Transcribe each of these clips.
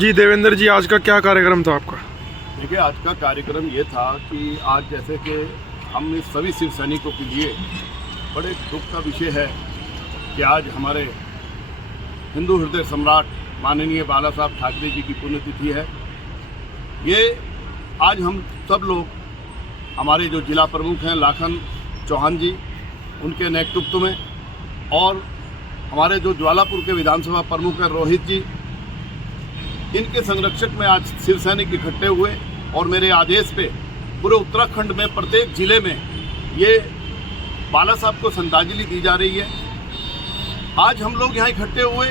जी देवेंद्र जी, आज का क्या कार्यक्रम था आपका? देखिए, आज का कार्यक्रम ये था कि आज जैसे कि हम इस सभी शिव सैनिकों के लिए बड़े दुख का विषय है कि आज हमारे हिंदू हृदय सम्राट माननीय बाला साहब ठाकरे जी की पुण्यतिथि है। ये आज हम सब लोग, हमारे जो जिला प्रमुख हैं लाखन चौहान जी, उनके नेतृत्व में, और हमारे जो ज्वालापुर के विधानसभा प्रमुख हैं रोहित जी, इनके संरक्षक में आज शिव सैनिक इकट्ठे हुए और मेरे आदेश पे पूरे उत्तराखंड में प्रत्येक जिले में ये बाला साहब को श्रद्धांजलि दी जा रही है। आज हम लोग यहाँ इकट्ठे हुए,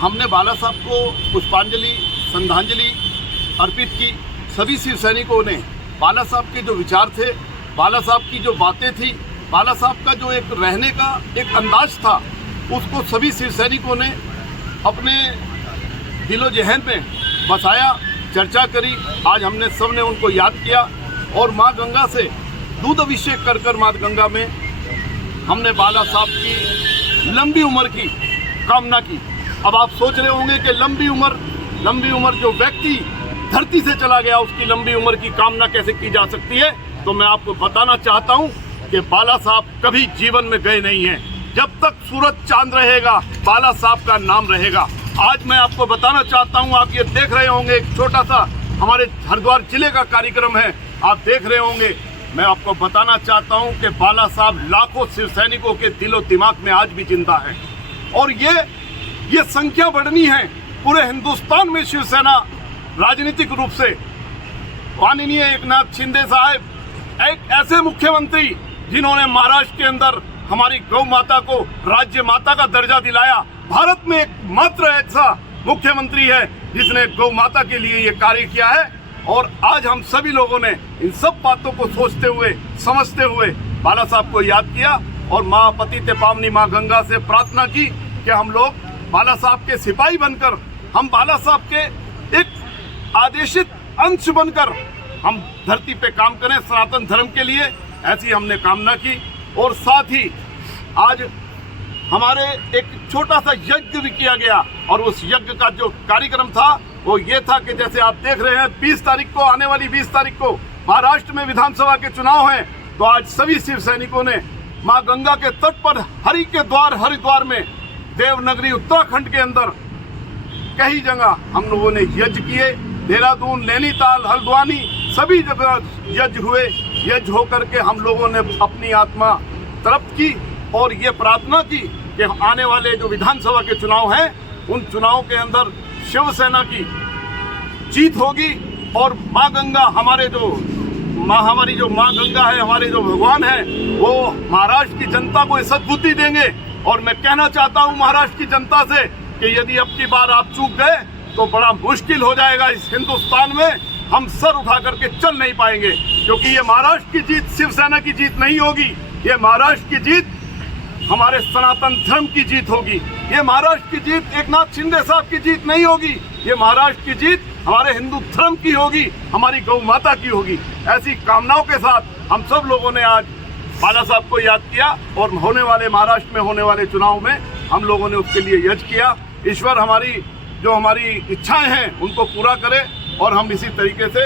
हमने बाला साहब को पुष्पांजलि श्रद्धांजलि अर्पित की। सभी शिव सैनिकों ने बाला साहब के जो विचार थे, बाला साहब की जो बातें थी, बाला साहब का जो एक रहने का एक अंदाज था, उसको सभी शिव सैनिकों ने अपने दिलो जहन में बसाया, चर्चा करी। आज हमने सब ने उनको याद किया और माँ गंगा से दूध अभिषेक कर कर माँ गंगा में हमने बाला साहब की लंबी उम्र की कामना की। अब आप सोच रहे होंगे कि लंबी उम्र जो व्यक्ति धरती से चला गया, उसकी लंबी उम्र की कामना कैसे की जा सकती है? तो मैं आपको बताना चाहता हूँ कि बाला साहब कभी जीवन में गए नहीं हैं। जब तक सूरज चांद रहेगा, बाला साहब का नाम रहेगा। आज मैं आपको बताना चाहता हूं, आप ये देख रहे होंगे, एक छोटा सा हमारे हरिद्वार जिले का कार्यक्रम है, आप देख रहे होंगे। मैं आपको बताना चाहता हूं कि बाला साहब लाखों शिव सैनिकों के दिलो दिमाग में आज भी जिंदा है और ये संख्या बढ़नी है। पूरे हिंदुस्तान में शिवसेना राजनीतिक रूप से माननीय एकनाथ शिंदे साहब एक ऐसे मुख्यमंत्री जिन्होंने महाराष्ट्र के अंदर हमारी गौ माता को राज्य माता का दर्जा दिलाया। भारत में एकमात्र ऐसा मुख्यमंत्री है जिसने गौ माता के लिए ये कार्य किया है। और आज हम सभी लोगों ने इन सब बातों को सोचते हुए, समझते हुए बाला साहब को याद किया और माँ पतित पावनी माँ गंगा से प्रार्थना की कि हम लोग बाला साहब के सिपाही बनकर, हम बाला साहब के एक आदेशित अंश बनकर हम धरती पे काम करें सनातन धर्म के लिए। ऐसी हमने कामना की। और साथ ही आज हमारे एक छोटा सा यज्ञ भी किया गया और उस यज्ञ का जो कार्यक्रम था वो ये था कि जैसे आप देख रहे हैं 20 तारीख को, आने वाली 20 तारीख को महाराष्ट्र में विधानसभा के चुनाव हैं। तो आज सभी शिव सैनिकों ने माँ गंगा के तट पर हरि के द्वार हरिद्वार में, देवनगरी उत्तराखंड के अंदर कई जगह हम लोगों ने यज्ञ किए। देहरादून, नैनीताल, हल्द्वानी सभी जगह यज्ञ हुए। यज्ञ होकर के हम लोगों ने अपनी आत्मा तृप्त की और ये प्रार्थना की कि आने वाले जो विधानसभा के चुनाव हैं, उन चुनाव के अंदर शिवसेना की जीत होगी और माँ गंगा, हमारी जो माँ गंगा है, हमारे जो भगवान है, वो महाराष्ट्र की जनता को सद्बुद्धि देंगे। और मैं कहना चाहता हूँ महाराष्ट्र की जनता से कि यदि अब की बार आप चूक गए तो बड़ा मुश्किल हो जाएगा। इस हिंदुस्तान में हम सर उठा करके चल नहीं पाएंगे, क्योंकि ये महाराष्ट्र की जीत शिवसेना की जीत नहीं होगी। ये महाराष्ट्र की जीत हमारे सनातन धर्म की जीत होगी। ये महाराष्ट्र की जीत एकनाथ शिंदे साहब की जीत नहीं होगी। ये महाराष्ट्र की जीत हमारे हिंदू धर्म की होगी, हमारी गौ माता की होगी। ऐसी कामनाओं के साथ हम सब लोगों ने आज बाला साहब को याद किया और होने वाले महाराष्ट्र में होने वाले चुनाव में हम लोगों ने उसके लिए यज्ञ किया। ईश्वर हमारी इच्छाएं हैं उनको पूरा करे और हम इसी तरीके से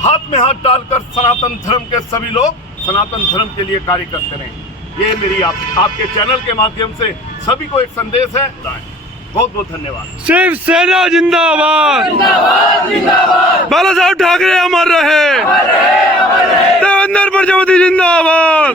हाथ में हाथ डालकर सनातन धर्म के सभी लोग सनातन धर्म के लिए कार्य करते रहें। ये मेरी आपके चैनल के माध्यम से सभी को एक संदेश है। बहुत बहुत धन्यवाद। शिवसेना जिंदाबाद, बाला साहब ठाकरे अमर रहे, देवेंद्र प्रजापति जिंदाबाद।